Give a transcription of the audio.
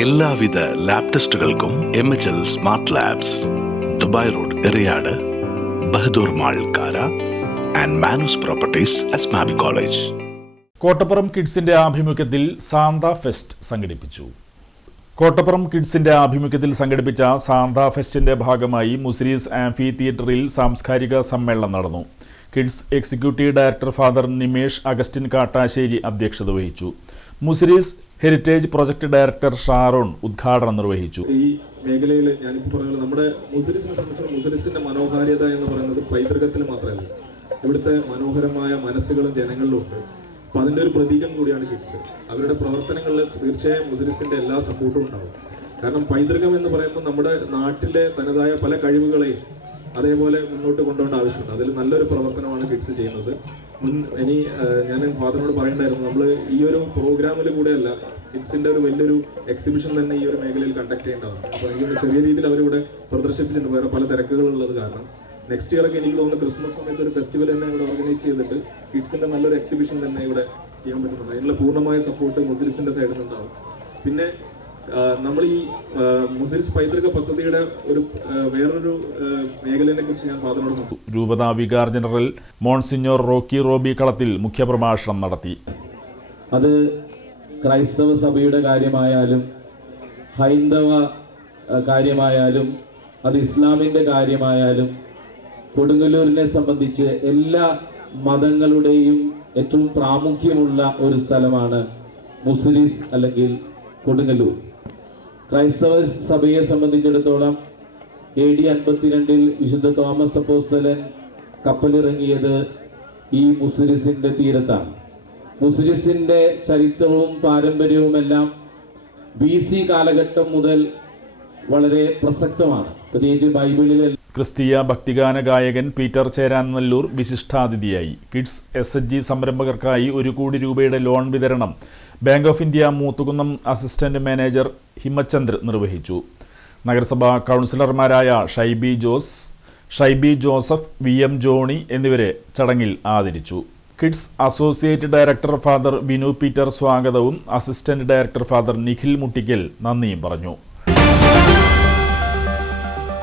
എല്ലാവിധ lab ടെസ്റ്റുകൾക്കും M H L smart labs Dubai road Eriyad Bahadur mall Kara and Manoos properties Asmabi college Kottappuram കിഡ്സിന്റെ ആഭിമുഖ്യത്തിൽ Santa fest സംഘടിപ്പിച്ചു. കോട്ടപ്പുറം കിഡ്സിന്റെ ആഭിമുഖ്യത്തിൽ സംഘടിപ്പിച്ച Santa ഫെസ്റ്റിന്റെ ഭാഗമായി മുസ്രീസ് ആംഫി തിയേറ്ററിൽ സാംസ്കാരിക സമ്മേളനം നടന്നു. Kids executive director father Nimesh Augustine Kattassery അധ്യക്ഷത വഹിച്ചു. Muziris heritage project director Sharon ഉദ്ഘാടനം നിർവഹിച്ചു. ഈ മേഖലയിൽ ഞാനിപ്പോൾ പറഞ്ഞത് നമ്മുടെ മുസലിസിനെ സംബന്ധിച്ച് മുസലിസിന്റെ മനോഹാരിത എന്ന് പറയുന്നത് പൈതൃകത്തിൽ മാത്രമല്ല. ഇവിടുത്തെ മനോഹരമായ മനസ്സുകളും ജനങ്ങളിലും ഉണ്ട്. അപ്പൊ അതിന്റെ ഒരു പ്രതീകം കൂടിയാണ് കിഡ്സ്. അവരുടെ പ്രവർത്തനങ്ങളിൽ തീർച്ചയായും മുസലിസിന്റെ എല്ലാ സപ്പോർട്ടും ഉണ്ടാവും. കാരണം പൈതൃകം എന്ന് പറയുമ്പോൾ നമ്മുടെ നാട്ടിലെ തനതായ പല കഴിവുകളെയും അതേപോലെ മുന്നോട്ട് കൊണ്ടുപോകേണ്ട ആവശ്യമുണ്ട്. അതിൽ നല്ലൊരു പ്രവർത്തനമാണ് കിഡ്സ് ചെയ്യുന്നത്. മുൻ ഇനി ഞാൻ ഫാദറിനോട് പറയണ്ടായിരുന്നു നമ്മൾ ഈ ഒരു പ്രോഗ്രാമിൽ കൂടെയല്ല കിഡ്സിന്റെ ഒരു വലിയൊരു എക്സിബിഷൻ തന്നെ ഈ ഒരു മേഖലയിൽ കണ്ടക്ട് ചെയ്യേണ്ടതാണ്. അപ്പോൾ എനിക്ക് ചെറിയ രീതിയിൽ അവരിവിടെ പ്രദർശിപ്പിച്ചിട്ടുണ്ട്. വേറെ പല തിരക്കുകളുള്ളത് കാരണം. നെക്സ്റ്റ് ഇയർ ഒക്കെ എനിക്ക് തോന്നുന്നു ക്രിസ്മസ് സമയത്ത് ഒരു ഫെസ്റ്റിവൽ തന്നെ ഇവിടെ ഓർഗനൈസ് ചെയ്തിട്ട് കിഡ്സിന്റെ നല്ലൊരു എക്സിബിഷൻ തന്നെ ഇവിടെ ചെയ്യാൻ പറ്റുന്നുണ്ട്. അതിനുള്ള പൂർണമായ സപ്പോർട്ട് മുദ്രിസിന്റെ സൈഡിൽ നിന്നുണ്ടാവും. പിന്നെ നമ്മൾ ഈ മുസ്ലിംസ് പൈതൃക പദ്ധതിയുടെ ഒരു വേറൊരു മേഖലയെ കുറിച്ച് ഞാൻ ഫാദറിനോട് സംസാരിച്ചു. രൂപതാ vicar general monsignor Rocky Roby Kalathil മുഖ്യപ്രഭാഷണം നടത്തി. അത് ക്രൈസ്തവ സഭയുടെ കാര്യമായാലും ഹൈന്ദവ കാര്യമായാലും അത് ഇസ്ലാമിന്റെ കാര്യമായാലും കൊടുങ്ങല്ലൂരിനെ സംബന്ധിച്ച് എല്ലാ മതങ്ങളുടെയും ഏറ്റവും പ്രാമുഖ്യമുള്ള ഒരു സ്ഥലമാണ് മുസ്ലിസ് അല്ലെങ്കിൽ കൊടുങ്ങല്ലൂർ. ക്രൈസ്തവ സഭയെ സംബന്ധിച്ചിടത്തോളം എ ഡി അൻപത്തിരണ്ടിൽ വിശുദ്ധ തോമസ് അപ്പോസ്തലൻ കപ്പലിറങ്ങിയത് ഈ മുസ്ലിസിന്റെ തീരത്താണ്. മുസ്ലിസിന്റെ ചരിത്രവും പാരമ്പര്യവുമെല്ലാം ബി സി കാലഘട്ടം മുതൽ വളരെ പ്രസക്തമാണ്. പ്രത്യേകിച്ച് ബൈബിളിലെ ക്രിസ്തീയ ഭക്തിഗാന ഗായകൻ പീറ്റർ ചേരാനല്ലൂർ വിശിഷ്ടാതിഥിയായി. കിഡ്സ് എസ് എച്ച് ജി സംരംഭകർക്കായി ഒരു കോടി രൂപയുടെ ലോൺ വിതരണം bank of India Moothukunnam assistant manager Himachandra നിർവഹിച്ചു. നഗരസഭാ കൗൺസിലർമാരായ Shaiby Jose Shaiby Joseph V M Johnny എന്നിവരെ ചടങ്ങിൽ ആദരിച്ചു. Kids associate director father Vinu Peter സ്വാഗതവും assistant director father Nikhil Muttikkal നന്ദിയും പറഞ്ഞു.